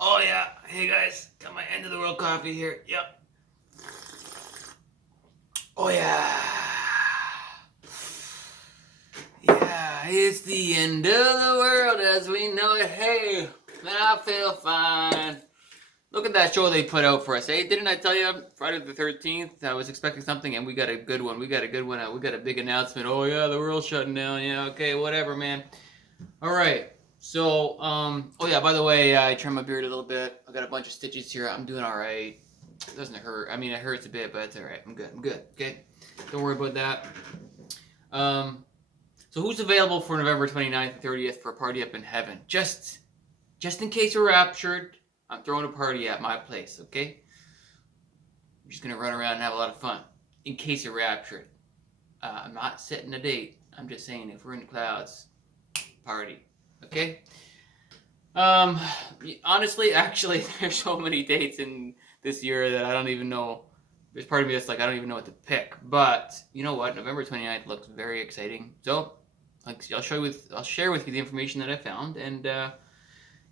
Oh yeah, hey guys, got my end of the world coffee here. Yep. Oh yeah. Yeah, it's the end of the world as we know it. Hey, man, I feel fine. Look at that show they put out for us. Hey, didn't I tell you Friday the 13th? I was expecting something and we got a good one. We got a good one out. We got a big announcement. Oh yeah, the world's shutting down. Yeah, okay, whatever, man. All right. So, oh yeah, by the way, I trimmed my beard a little bit. I got a bunch of stitches here. I'm doing all right. It doesn't hurt. I mean, it hurts a bit, but it's all right. I'm good. I'm good. Okay. Don't worry about that. So who's available for November 29th and 30th for a party up in heaven? Just in case we're raptured, I'm throwing a party at my place, okay? I'm just going to run around and have a lot of fun in case you're raptured. I'm not setting a date. I'm just saying if we're in the clouds, party, okay? Um, Honestly, actually, there's so many dates in this year that I don't even know. There's part of me that's like, I don't even know what to pick. But you know what? November 29th looks very exciting. So, I'll share with you the information that I found, and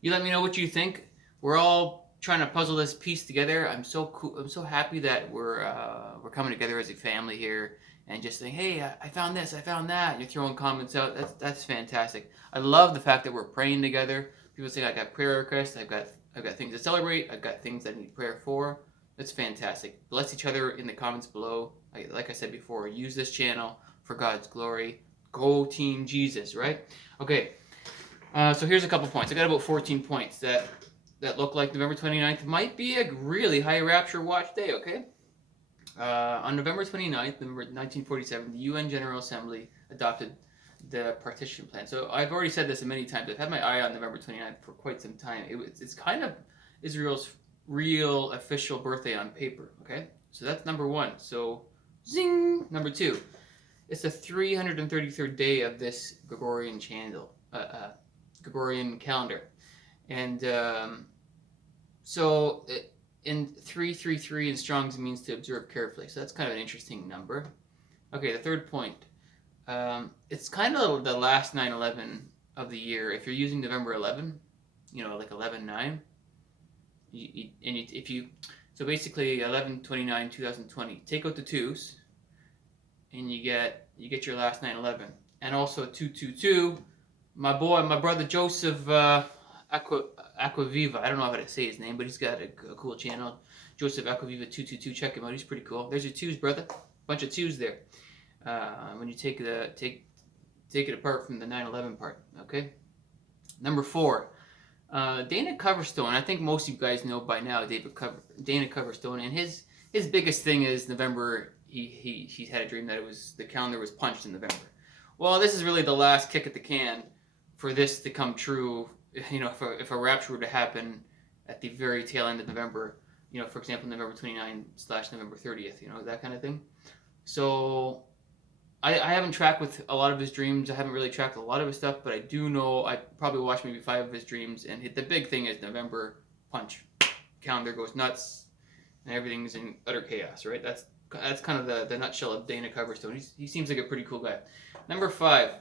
you let me know what you think. We're all trying to puzzle this piece together. I'm so cool. I'm so happy that we're coming together as a family here and just saying, hey, I found this, I found that. And you're throwing comments out. That's fantastic. I love the fact that we're praying together. People say I got prayer requests. I've got things to celebrate. I've got things that I need prayer for. That's fantastic. Bless each other in the comments below. Like I said before, use this channel for God's glory. Go Team Jesus, right? Okay. So here's a couple points. I got about 14 points that look like November 29th might be a really high rapture watch day, okay? On November 29th, 1947, the UN General Assembly adopted the partition plan. So I've already said this many times. I've had my eye on November 29th for quite some time. It's kind of Israel's real official birthday on paper, okay? So that's number one. So, zing! Number two, it's the 333rd day of this Gregorian calendar. And so in 333 in Strong's means to observe carefully. So that's kind of an interesting number. Okay, the third point. It's kind of the last 9/11 of the year. If you're using November 11, like 11/9, so basically 11/29 2020. Take out the twos, and you get your last 9/11, and also 222. My brother Joseph Aquaviva. I don't know how to say his name, but he's got a cool channel. Joseph Aquaviva 222. Check him out. He's pretty cool. There's your twos, brother. Bunch of twos there. When you take it apart from the 9/11 part. Okay. Number 4. Dana Coverstone. I think most of you guys know by now Dana Coverstone, and his biggest thing is November. He's had a dream that the calendar was punched in November. Well, this is really the last kick at the can for this to come true. If a rapture were to happen at the very tail end of November, for example, November 29/November 30th, that kind of thing. So I haven't tracked with a lot of his dreams. I haven't really tracked a lot of his stuff, but I do know I probably watched maybe 5 of his dreams, and the big thing is November punch. Calendar goes nuts, and everything's in utter chaos, right? That's kind of the nutshell of Dana Coverstone. He seems like a pretty cool guy. Number 5,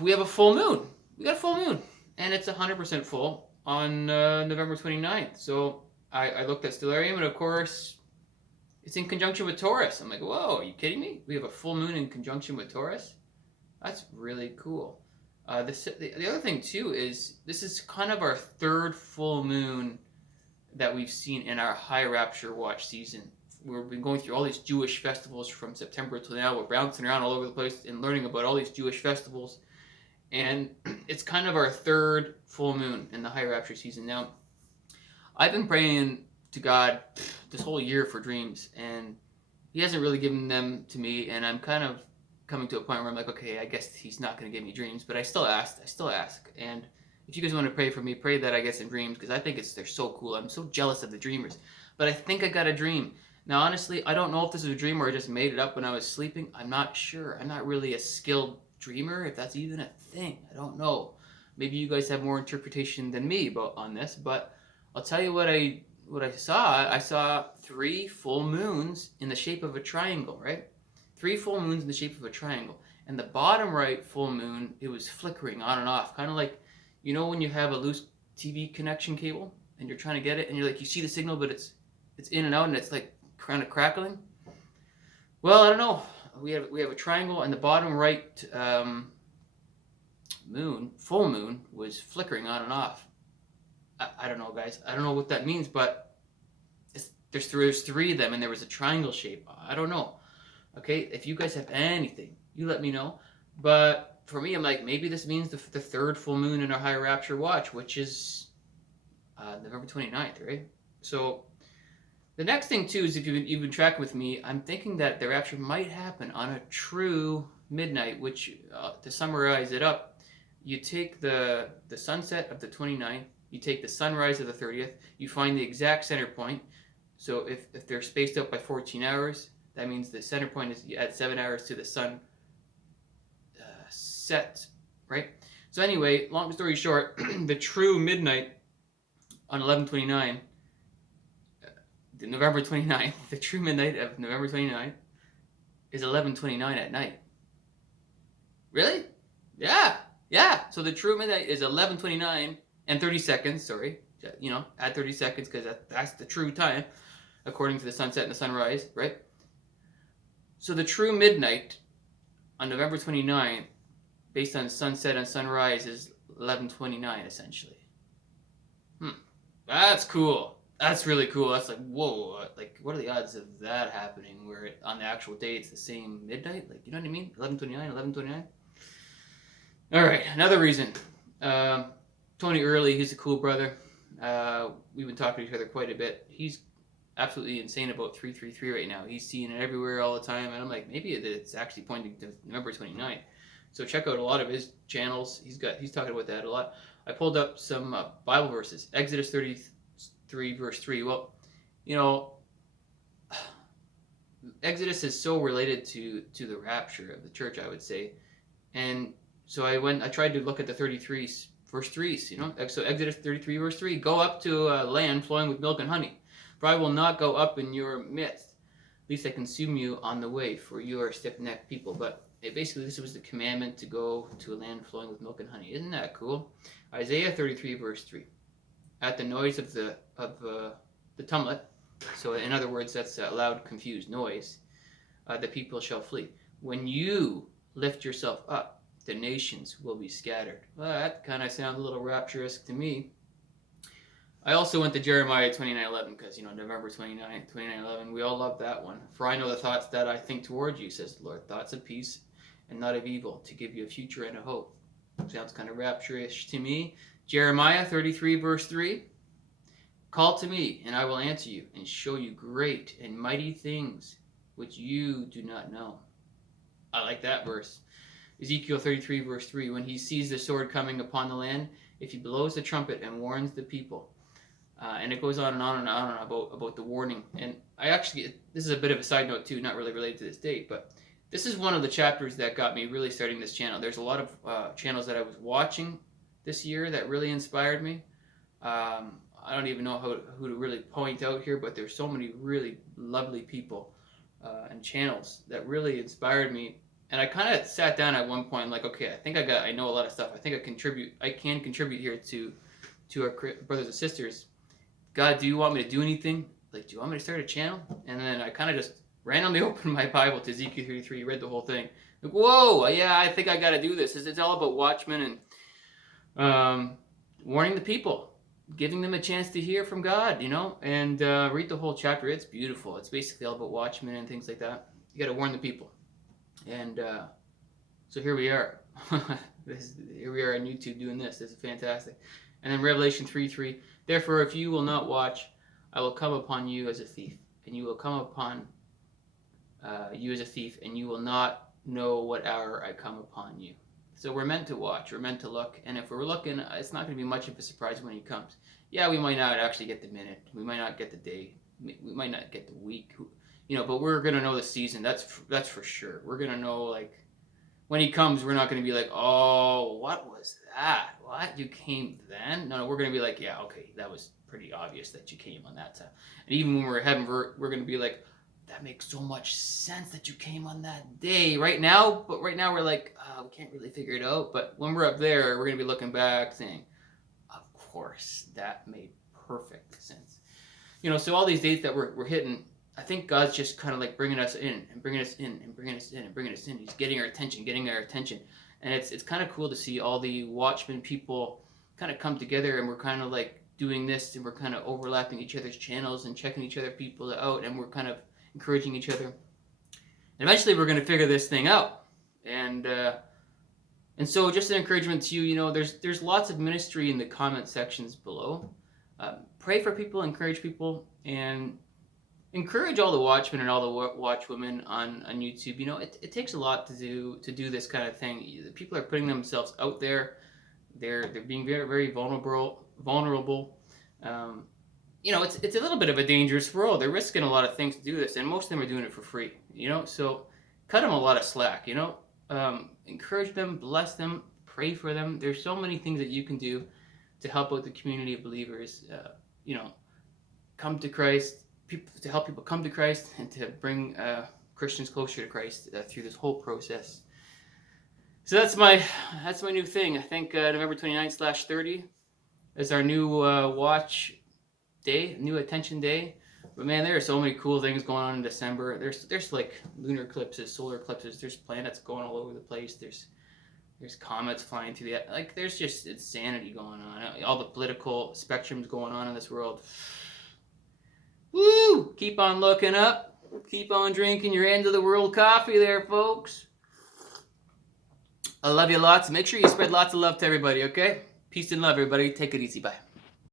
we have a full moon. We got a full moon, and it's 100% full on November 29th. So I looked at Stellarium, and of course, it's in conjunction with Taurus. I'm like, whoa, are you kidding me? We have a full moon in conjunction with Taurus? That's really cool. The other thing, too, is this is kind of our third full moon that we've seen in our high rapture watch season. We've been going through all these Jewish festivals from September till now. We're bouncing around all over the place and learning about all these Jewish festivals. And it's kind of our third full moon in the high rapture season. Now, I've been praying to God this whole year for dreams, and he hasn't really given them to me, and I'm kind of coming to a point where I'm like, okay, I guess he's not going to give me dreams, but I still ask, and if you guys want to pray for me, pray that I get some dreams, because I think they're so cool. I'm so jealous of the dreamers, but I think I got a dream. Now, honestly, I don't know if this is a dream or I just made it up when I was sleeping. I'm not sure. I'm not really a skilled dreamer, if that's even a thing. I don't know. Maybe you guys have more interpretation than me on this, but I'll tell you what I saw. I saw 3 full moons in the shape of a triangle, right? 3 full moons in the shape of a triangle. And the bottom right full moon, it was flickering on and off, kind of like, when you have a loose TV connection cable, and you're trying to get it, and you're like, you see the signal, but it's in and out, and it's like kind of crackling. Well, I don't know. We have a triangle, and the bottom right full moon, was flickering on and off. I don't know, guys. I don't know what that means, but there's 3 of them, and there was a triangle shape. I don't know. Okay, if you guys have anything, you let me know. But for me, I'm like, maybe this means the 3rd full moon in our high rapture watch, which is November 29th, right? So the next thing too is, if you've been tracking with me, I'm thinking that the rapture might happen on a true midnight, which to summarize it up, you take the sunset of the 29th, you take the sunrise of the 30th, you find the exact center point. So if they're spaced out by 14 hours, that means the center point is, you add 7 hours to the sun set, right? So anyway, long story short, the true midnight on 11/29, November 29th, the true midnight of November 29th is 11/29 at night. Really? Yeah. So the true midnight is 11:29 and 30 seconds, sorry. Add 30 seconds, because that's the true time, according to the sunset and the sunrise, right? So the true midnight on November 29th, based on sunset and sunrise, is 11:29, essentially. That's cool. That's really cool. That's like, whoa, like, what are the odds of that happening, where on the actual day it's the same midnight? Like, you know what I mean? 11:29. All right, another reason. Tony Early, he's a cool brother. We've been talking to each other quite a bit. He's absolutely insane about 333 right now. He's seeing it everywhere all the time, and I'm like, maybe it's actually pointing to November 29th. So check out a lot of his channels. He's talking about that a lot. I pulled up some Bible verses. Exodus 33 verse 3. Well, Exodus is so related to the rapture of the church, I would say. And so I tried to look at the 33 verse 3s, So Exodus 33 verse 3, go up to a land flowing with milk and honey, for I will not go up in your midst, lest I consume you on the way, for you are a stiff-necked people. But basically, this was the commandment to go to a land flowing with milk and honey. Isn't that cool? Isaiah 33 verse 3, at the noise of the tumult, so in other words, that's a loud, confused noise, the people shall flee. When you lift yourself up, the nations will be scattered. Well, that kind of sounds a little rapturous to me. I also went to Jeremiah 29:11, because, November 29th, 29:11, we all love that one. For I know the thoughts that I think toward you, says the Lord, thoughts of peace and not of evil, to give you a future and a hope. Sounds kind of rapturous to me. Jeremiah 33 verse 3, call to me, and I will answer you, and show you great and mighty things which you do not know. I like that verse. Ezekiel 33 verse 3, when he sees the sword coming upon the land, if he blows the trumpet and warns the people. And it goes on and on and on about the warning. And this is a bit of a side note too, not really related to this date, but this is one of the chapters that got me really starting this channel. There's a lot of channels that I was watching this year that really inspired me. I don't even know who to really point out here, but there's so many really lovely people and channels that really inspired me. And I kind of sat down at one point, like, okay, I know a lot of stuff. I think I can contribute here to our brothers and sisters. God, do you want me to do anything? Like, do you want me to start a channel? And then I kind of just randomly opened my Bible to Ezekiel 33, read the whole thing. Like, whoa, yeah, I think I got to do this. It's all about watchmen and warning the people, giving them a chance to hear from God, and read the whole chapter. It's beautiful. It's basically all about watchmen and things like that. You got to warn the people. And so here we are. Here we are on YouTube doing this. This is fantastic. And then Revelation 3:3. Therefore, if you will not watch, I will come upon you as a thief, and you will come upon you as a thief, and you will not know what hour I come upon you. So we're meant to watch. We're meant to look. And if we're looking, it's not going to be much of a surprise when he comes. Yeah, we might not actually get the minute. We might not get the day. We might not get the week. But we're going to know the season. That's for sure. We're going to know, like, when he comes, we're not going to be like, oh, what was that? What? You came then? No, we're going to be like, yeah, okay, that was pretty obvious that you came on that time. And even when we're in heaven, we're going to be like, that makes so much sense that you came on that day right now. But right now we're like, we can't really figure it out. But when we're up there, we're going to be looking back saying, of course. That made perfect sense. You know, so all these dates that we're hitting, I think God's just kind of like bringing us in and bringing us in and bringing us in and bringing us in. He's getting our attention. And it's kind of cool to see all the Watchmen people kind of come together, and we're kind of like doing this, and we're kind of overlapping each other's channels and checking each other people out, and we're kind of encouraging each other. And eventually we're going to figure this thing out. And so just an encouragement to you, you know, there's lots of ministry in the comment sections below. Pray for people, encourage people, and encourage all the watchmen and all the watchwomen on YouTube. You know, it takes a lot to do this kind of thing. People are putting themselves out there. They're being very, very vulnerable. You know, it's a little bit of a dangerous world. They're risking a lot of things to do this, and most of them are doing it for free. You know, so cut them a lot of slack. You know, encourage them, bless them, pray for them. There's so many things that you can do to help out the community of believers. You know, come to Christ. To help people come to Christ and to bring Christians closer to Christ through this whole process. So that's my new thing. I think November 29/30 is our new watch day, new attention day. But man, there are so many cool things going on in December. There's like lunar eclipses, solar eclipses. There's planets going all over the place. There's comets flying through the like. There's just insanity going on. All the political spectrums going on in this world. Woo! Keep on looking up. Keep on drinking your end of the world coffee there, folks. I love you lots. Make sure you spread lots of love to everybody, okay? Peace and love, everybody. Take it easy. Bye.